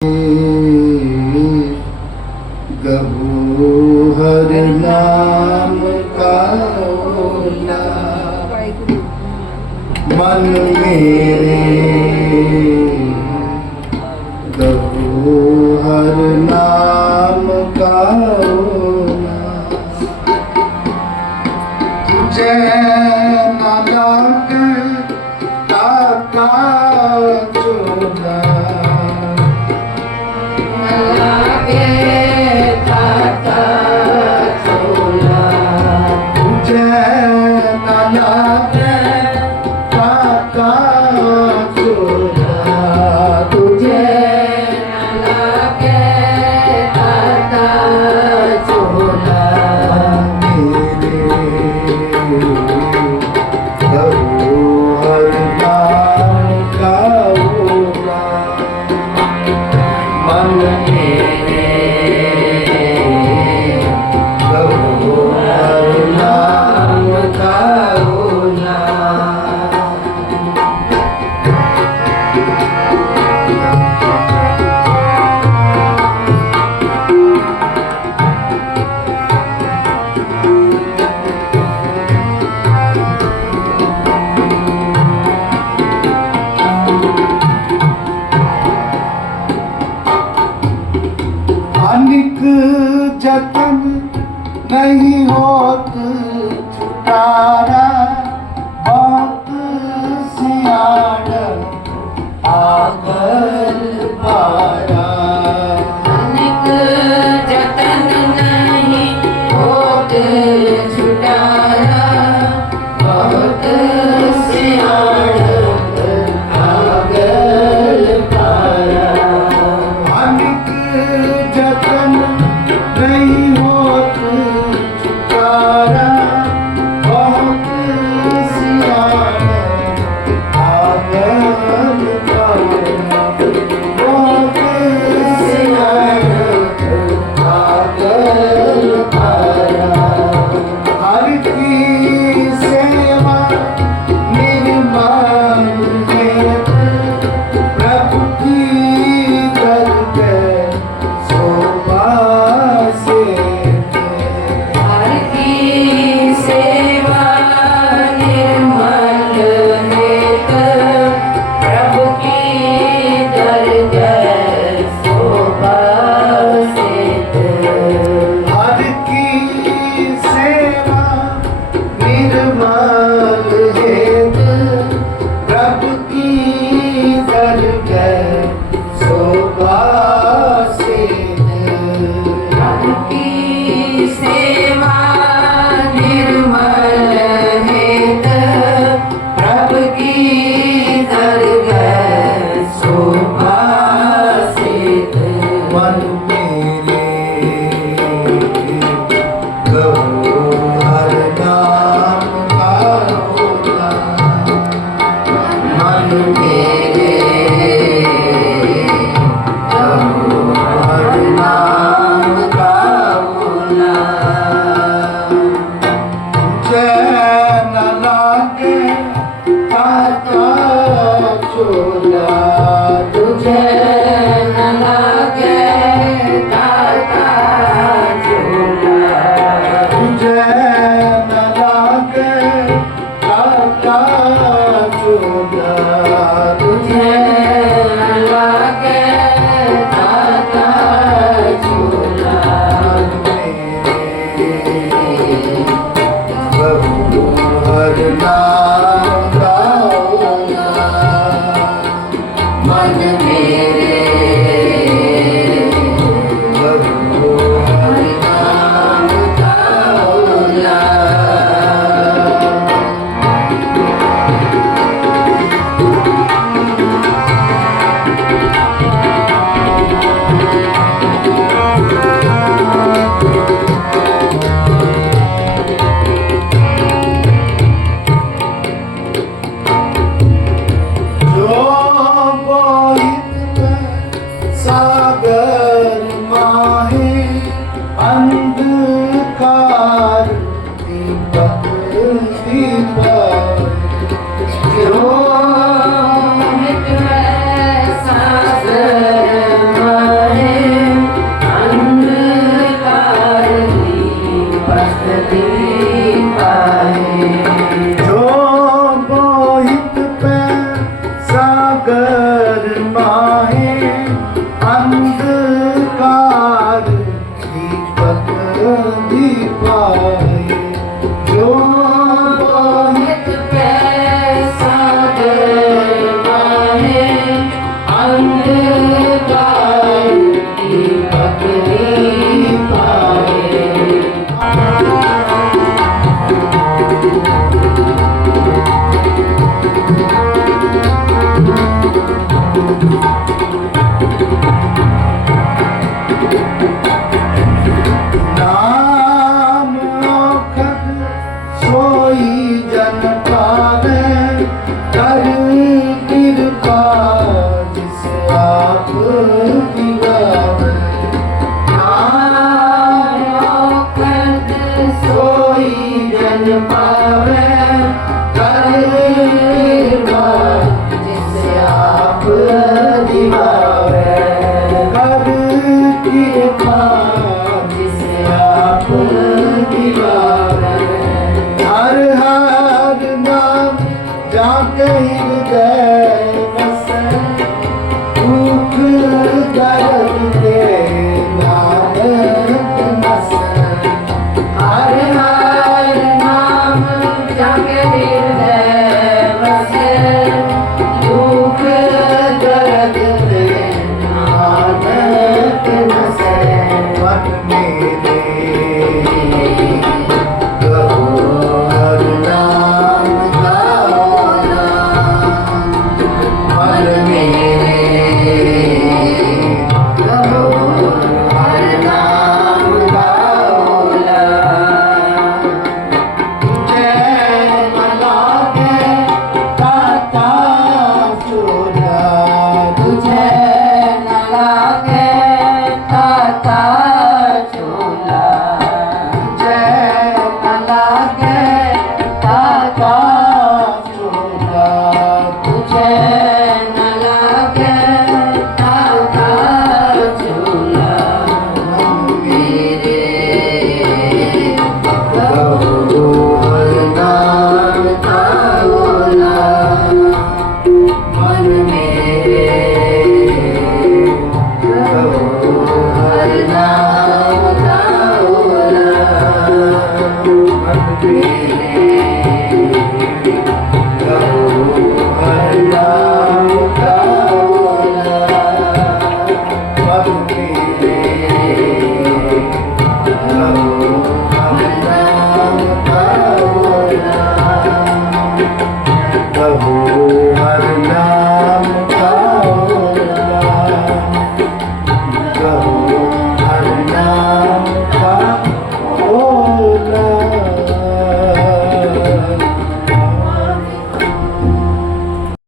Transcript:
嗯。yeah. नहीं होत छुटारा बहुत सियाण आकर पारा जतन नहीं होत छुटारा Thank you. Yeah. செய்த